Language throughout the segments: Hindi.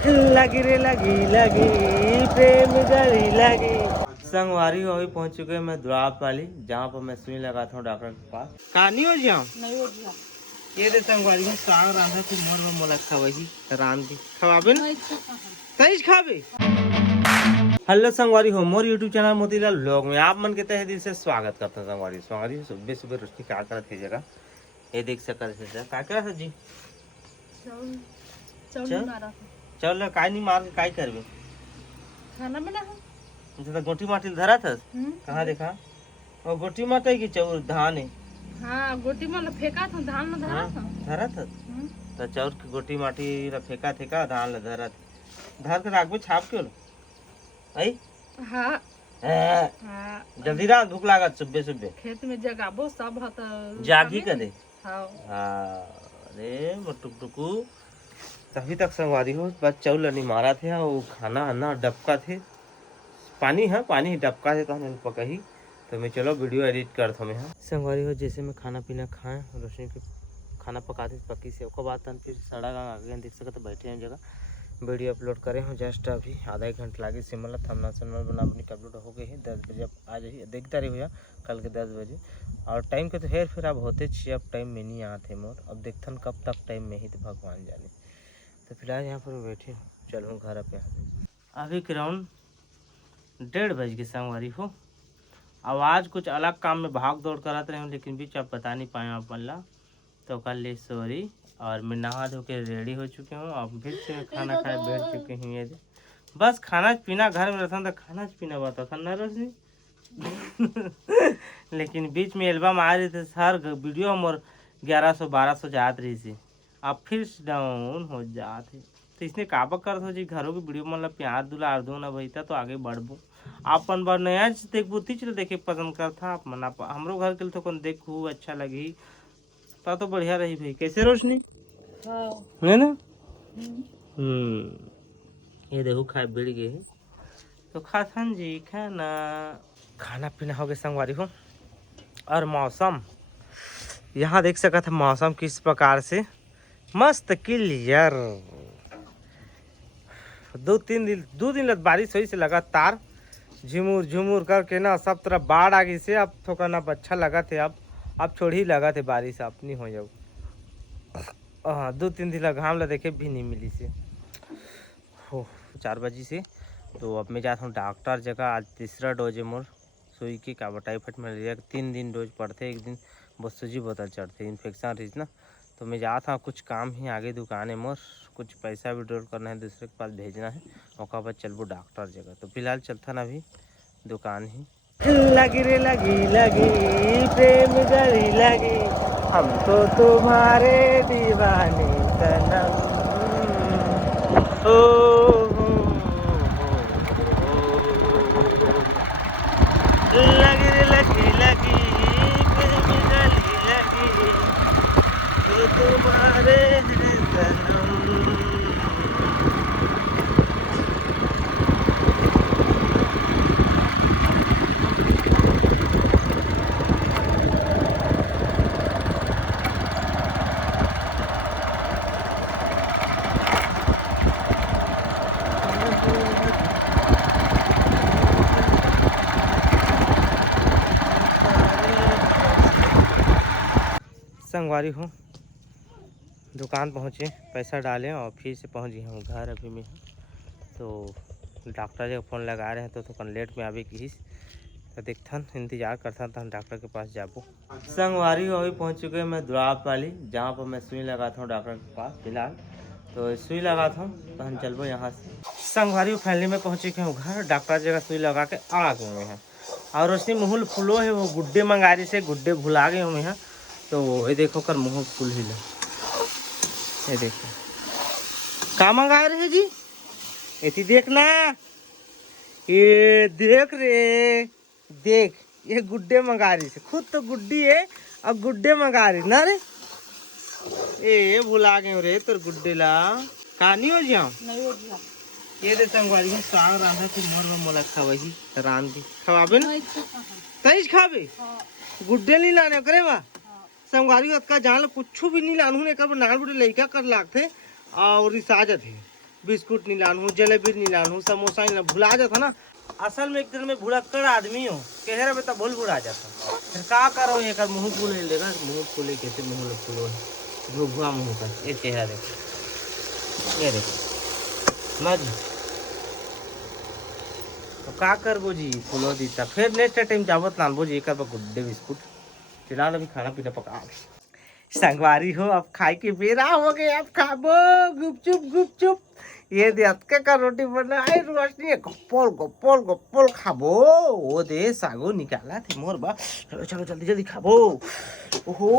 लगी रे लगी लगी प्रेम गली लगी। संगवारी हो, अभी पहुंच चुके हैं मैं द्वाप वाली, जहाँ पर मैं सुई लगाता हूँ डॉक्टर के पास। कहानी हो जाऊँ नहीं हो गया। ये दे संगवारी को साग रांधा तू मोर में मोला खवही रान दी खवाबे ना तेज खाबे। हेलो संगवारी हो, मोर यूट्यूब चैनल मोतीलाल व्लॉग में आप मन के तहे दिल से स्वागत करते हैं। संगवारी सुबह सुबह रोशनी क्या करत है जगह ये देख सकते हैं क्या कर रहा जी चल काय नहीं मार के काय करबे खाना बना तो गोटी माटी धरा था कहाँ देखा और गोटी माटी की चाउर धान है। हाँ गोटी में फेंका था धान में धरा था तो चाउर की गोटी माटी फेंका थे धान ल धरा धर के राखबे छाप क्यों आई। हाँ हाँ जल्दी रा भूख लागत सुबह सुबह खेत में जगाबो सब हत जागी करे। हाँ अरे मटुक टुकू तभी तक संगवारी हो बस चाउल नहीं मारा थे वो खाना अन्ना डबका थे पानी है पानी डबका थे तो हमने पका ही तो मैं चलो वीडियो एडिट करता हूँ मैं संगवारी हो। जैसे मैं खाना पीना खाएं रोशनी के खाना पकाते पकी से उसके बाद फिर सड़ा आगे देख सकते तो बैठे हैं जगह वीडियो अपलोड करे हूँ जस्ट अभी आधा एक घंटा लगे सिमल थमना सनमल बना अपनी अपलोड हो गई है 10 बजे अब आ जाइए देखता रही भैया कल के 10 बजे और टाइम के तो हेर फिर अब होते चाहिए अब टाइम में नहीं आते मोर अब देखथन कब तक टाइम में ही तो भगवान जाने। तो फिलहाल यहाँ पर मैं बैठे हूँ चलूँ घर पे अभी अराउंड 1:30 बज के संगवारी हो। अब आज कुछ अलग काम में भाग दौड़ करते रहे लेकिन बीच आप बता नहीं पाए आप ला तो कल ले सॉरी। और मैं नहा धो के रेडी हो चुके हूँ अब फिर से खाना खाए बैठ चुके हैं ये बस खाना पीना घर में रहता तो खाना पीना बता था ना रोशनी लेकिन बीच में एल्बम आ रही थी हर वीडियो हम और 1100-1200 जात रही थी अब फिर डाउन हो जाते तो इसने काबा कर हो जी घरों की वीडियो मतलब प्यार दुलार दो ना भैया तो आगे बढ़बो अपन बार नया देखबो तीसरे देखे पसंद करता आप मना हमरो घर के लिए तो कौन देखू अच्छा लगी तो बढ़िया रही भाई कैसे रोशनी है ना। ये देखो खाए बिड़ गए तो खाथन जी खाना खाना पीना हो गया संगवारी हो। और मौसम यहाँ देख सकते थे मौसम किस प्रकार से मस्त क्लियर 2 दिन बारिश हुई से लगातार झुमुर झुमुर करके ना सब तरफ बाढ़ आ गई से अब थोड़ा ना अच्छा लगा थे अब छोड़ ही लगा थे बारिश अपनी हो जाओ। हाँ 2-3 दिन घाम ला देखे भी नहीं मिली से हो 4 बजे से। तो अब मैं जाता हूँ डॉक्टर जगह आज तीसरा डोज है मोर सुई की का टाइफाइड मलेरिया 3 दिन डोज पड़ते एक दिन बहुत सूजी बोतल चढ़ते इन्फेक्शन रही ना तो मैं जाता हूँ कुछ काम ही आगे दुकान है मोर कुछ पैसा विड्रॉल करना है दूसरे के पास भेजना है मौका पर चलबो डॉक्टर जगह। तो फिलहाल चलता ना अभी दुकान ही लगी रे लगी लगी प्रेम गली लगी हम तो तुम्हारे दीवाने सनम लगी रे लगी लगी प्रेम गली लगी तो तुम्हारे सनम। संगवारी हूँ दुकान पहुँचे पैसा डालें और फिर से पहुँच गए हूँ घर अभी में तो डॉक्टर जब फ़ोन लगा रहे हैं तो लेट में अभी की तो देखथन इंतजार करता था डॉक्टर के पास जाबो। संगवारी हो अभी पहुँच चुके हैं मैं द्वाप वाली जहाँ पर मैं सुई लगाता हूँ डॉक्टर के पास फिलहाल तो सुई लगाता हूँ तो हम चलबो यहाँ से। संगवारी फैमिली में पहुँच चुके हूँ घर डॉक्टर जगह सुई लगा के आ गए हुए हैं और रोशनी मुहुल फूलो है वो गुड्डे मंगा रही से गुड्डे भुला गए हुए हैं तो ये देखो कर मुँह फूल ही ये देखो क्या मंगा रहे जी इतनी देखना ये देख रे देख ये गुड्डे मंगा रही से खुद तो गुड्डी है अब गुड्डे मंगा रही ना रे ए भुला गए रे तो गुड्डे ला कहानी हो जाओ नहीं हो गया। ये दे संगवारी में साग रांधा तू मोर में मोला खवही रान दी खवाबे ना तेज खाबे गुड्डे नहीं लाने करे बा संगवारी का जान कुछ भी नहीं लानू ने कर नाल बुढ़े लइका कर लागथे और रिसाजत है बिस्कुट नहीं लानू, जलेबी नहीं लानू, समोसा नहीं लानू, भुला जाता ना। असल में एक दिन में भुलक्कड़ आदमी हो, कहरे में तो भुला जाता। फिर का करो, एक मुँह फूले लेगा, मुँह फूले कैसे मुँह फूलो, भुआ मुँह का ये चेहरा देखो, ये देखो ना जी। तो का करबो जी, फूलो दीता फिर नेक्स्ट टाइम जावत लानबो जी, एक गुड्डे बिस्कुट फिलहाल अभी खाना पीना पका। संगवारी हो, अब खाए के बेरा हो गए, अब खाबो गुपचुप गुपचुप। ये दे अतके का रोटी बनाए रोशनी, गप्पल गप्पल गप्पल खाबो। वो दे सागो निकाला थे मोर बा, चलो चलो जल्दी जल्दी खाबो। ओहो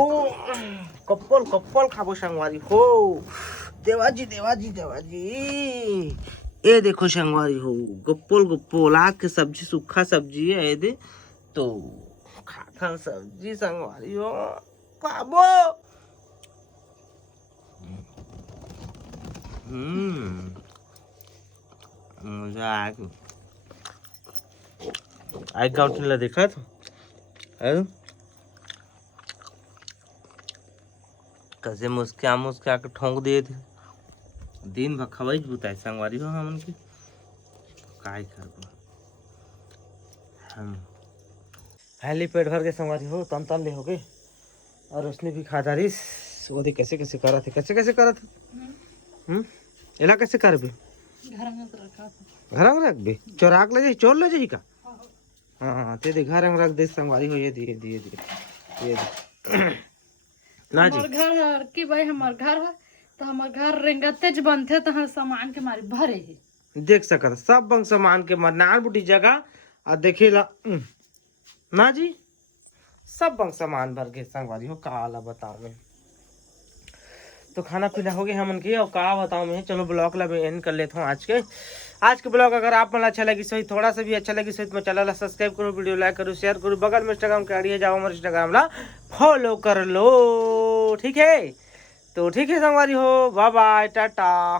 कप्पल कप्पल खाबो संगवारी हो। देवाजी देवाजी देवाजी, ये देखो संगवारी हो, गप्पल गप्पल आग के सब्जी, सूखा सब्जी है ये दे, तो खा सब्जी संगवारी हो खाबो। मजा आ गया। आई गाउटला देखा तो कैसे मुस्किया के ठोंक दिए थे। दिन भर खवाई बुताई संगवारी हो हमन के, काय करबो हम। हाली पेट भर के संगवारी हो, तन तन ले हो गए। और उसने भी खा दारिस, वो दे कैसे कैसे करा थे, कैसे कैसे करा थे। एला कैसे करबे, घर में रखा था, घर में रख बे, चोराक ले जाई, चोर ले जाई का। हाँ ते दे घर में रख दे संगवारी हो, ये दिए दिए दिए ये दे ना जी। हमार घर की भाई, हमार घर है तो हमार घर रेंगतेज बनते तो हम सामान के मारे भरे है। देख सकत सब बंग सामान के मरनार बुटी जगह आ देखेला ना जी, सब बंग सामान भर के संगवारी हो। काला बताओ में तो खाना पीना हो गया हमन के, और का बताऊं मैं। चलो ब्लॉग ला मैं एंड कर लेता हूँ आज के ब्लॉग। अगर आप मन अच्छा लगी सही, थोड़ा सा भी अच्छा लगी सही, तो मैं चैनल ला सब्सक्राइब करो, वीडियो लाइक करो, शेयर करो, बगल में इंस्टाग्राम के आइडिया जाओ, हमारे इंस्टाग्राम ला फॉलो कर लो, ठीक है। तो ठीक है संगवारी हो, बाय बाय टाटा।